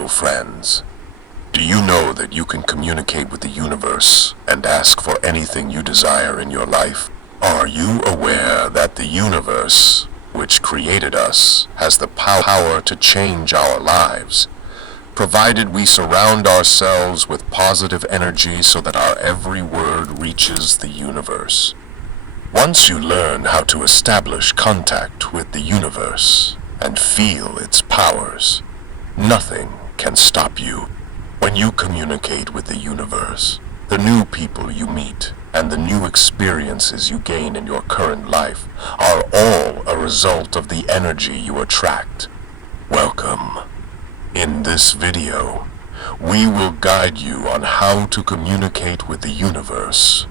Hello, friends. Do you know that you can communicate with the universe and ask for anything you desire in your life? Are you aware that the universe, which created us, has the power to change our lives, provided we surround ourselves with positive energy so that our every word reaches the universe? Once you learn how to establish contact with the universe and feel its powers, nothing can stop you. When you communicate with the universe, the new people you meet and the new experiences you gain in your current life are all a result of the energy you attract. Welcome. In this video, we will guide you on how to communicate with the universe,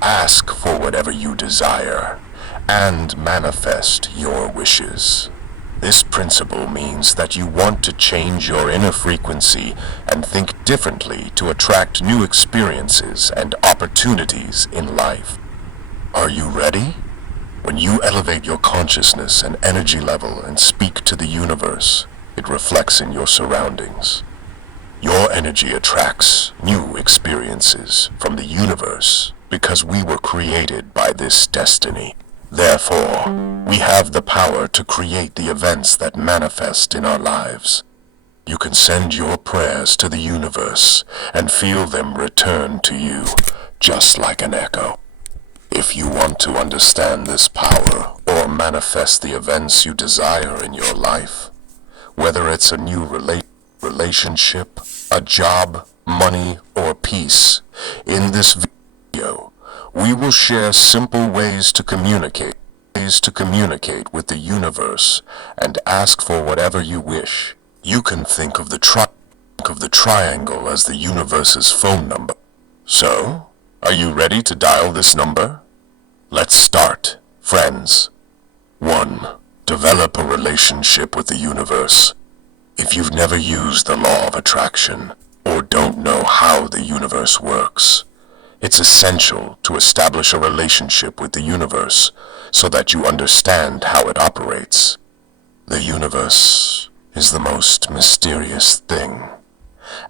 ask for whatever you desire, and manifest your wishes. This principle means that you want to change your inner frequency and think differently to attract new experiences and opportunities in life. Are you ready? When you elevate your consciousness and energy level and speak to the universe, it reflects in your surroundings. Your energy attracts new experiences from the universe because we were created by this destiny. Therefore, we have the power to create the events that manifest in our lives. You can send your prayers to the universe and feel them return to you, just like an echo. If you want to understand this power or manifest the events you desire in your life, whether it's a new relationship, a job, money, or peace, in this video, we will share simple ways to communicate with the universe and ask for whatever you wish. You can think of the triangle as the universe's phone number. So, are you ready to dial this number? Let's start, friends. 1. Develop a relationship with the universe. If you've never used the law of attraction or don't know how the universe works, it's essential to establish a relationship with the universe so that you understand how it operates. The universe is the most mysterious thing,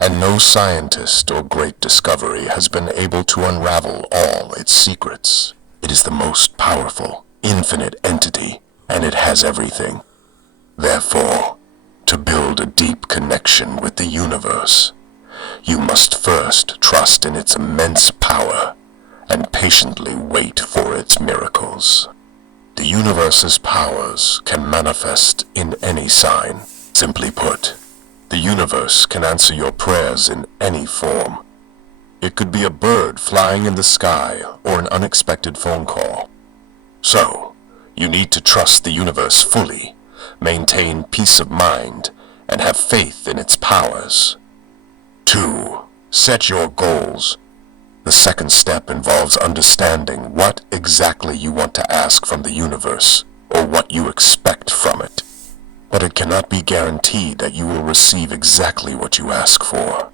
and no scientist or great discovery has been able to unravel all its secrets. It is the most powerful, infinite entity, and it has everything. Therefore, to build a deep connection with the universe, you must first trust in its immense power and patiently wait for its miracles. The universe's powers can manifest in any sign. Simply put, the universe can answer your prayers in any form. It could be a bird flying in the sky or an unexpected phone call. So, you need to trust the universe fully, maintain peace of mind, and have faith in its powers. 2. Set your goals. The second step involves understanding what exactly you want to ask from the universe, or what you expect from it. But it cannot be guaranteed that you will receive exactly what you ask for.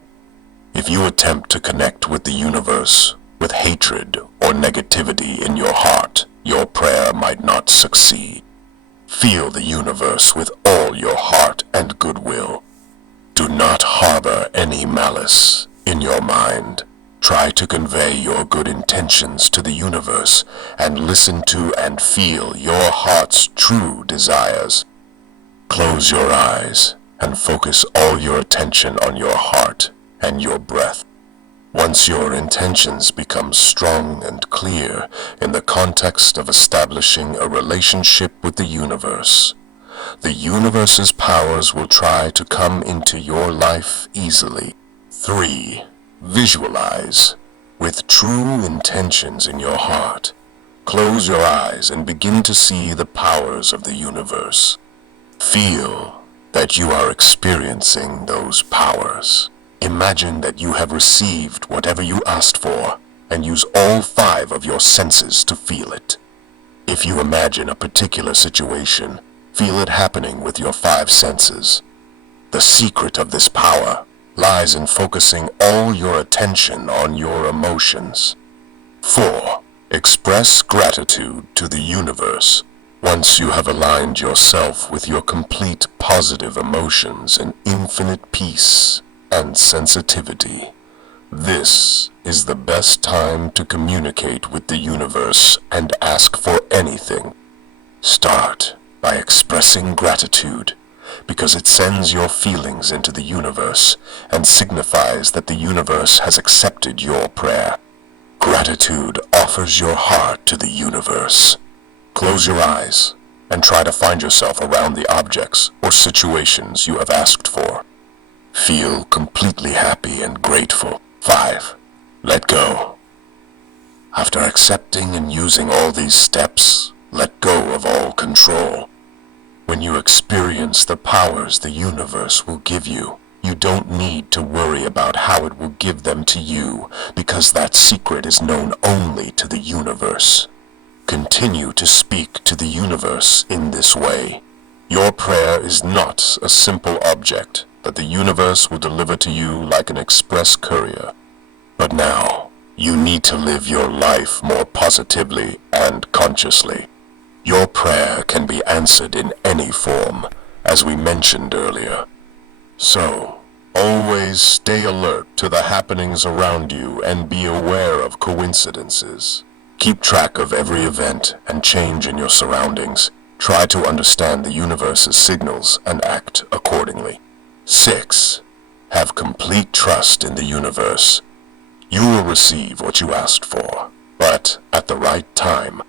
If you attempt to connect with the universe with hatred or negativity in your heart, your prayer might not succeed. Feel the universe with all your heart and goodwill. Do not harbor any malice in your mind. Try to convey your good intentions to the universe and listen to and feel your heart's true desires. Close your eyes and focus all your attention on your heart and your breath. Once your intentions become strong and clear in the context of establishing a relationship with the universe's powers will try to come into your life easily. 3. Visualize. With true intentions in your heart, close your eyes and begin to see the powers of the universe. Feel that you are experiencing those powers. Imagine that you have received whatever you asked for and use all 5 of your senses to feel it. If you imagine a particular situation, feel it happening with your 5 senses. The secret of this power lies in focusing all your attention on your emotions. 4. Express gratitude to the universe Once you have aligned yourself with your complete positive emotions and infinite peace and sensitivity, this is the best time to communicate with the universe and ask for anything. Start by expressing gratitude, because it sends your feelings into the universe and signifies that the universe has accepted your prayer. Gratitude offers your heart to the universe. Close your eyes and try to find yourself around the objects or situations you have asked for. Feel completely happy and grateful. 5. Let go. After accepting and using all these steps, let go of all control. When you experience the powers the universe will give you, you don't need to worry about how it will give them to you, because that secret is known only to the universe. Continue to speak to the universe in this way. Your prayer is not a simple object that the universe will deliver to you like an express courier. But now, you need to live your life more positively and consciously. Your prayer can be answered in any form, as we mentioned earlier. So, always stay alert to the happenings around you and be aware of coincidences. Keep track of every event and change in your surroundings. Try to understand the universe's signals and act accordingly. 6. Have complete trust in the universe. You will receive what you asked for, but at the right time.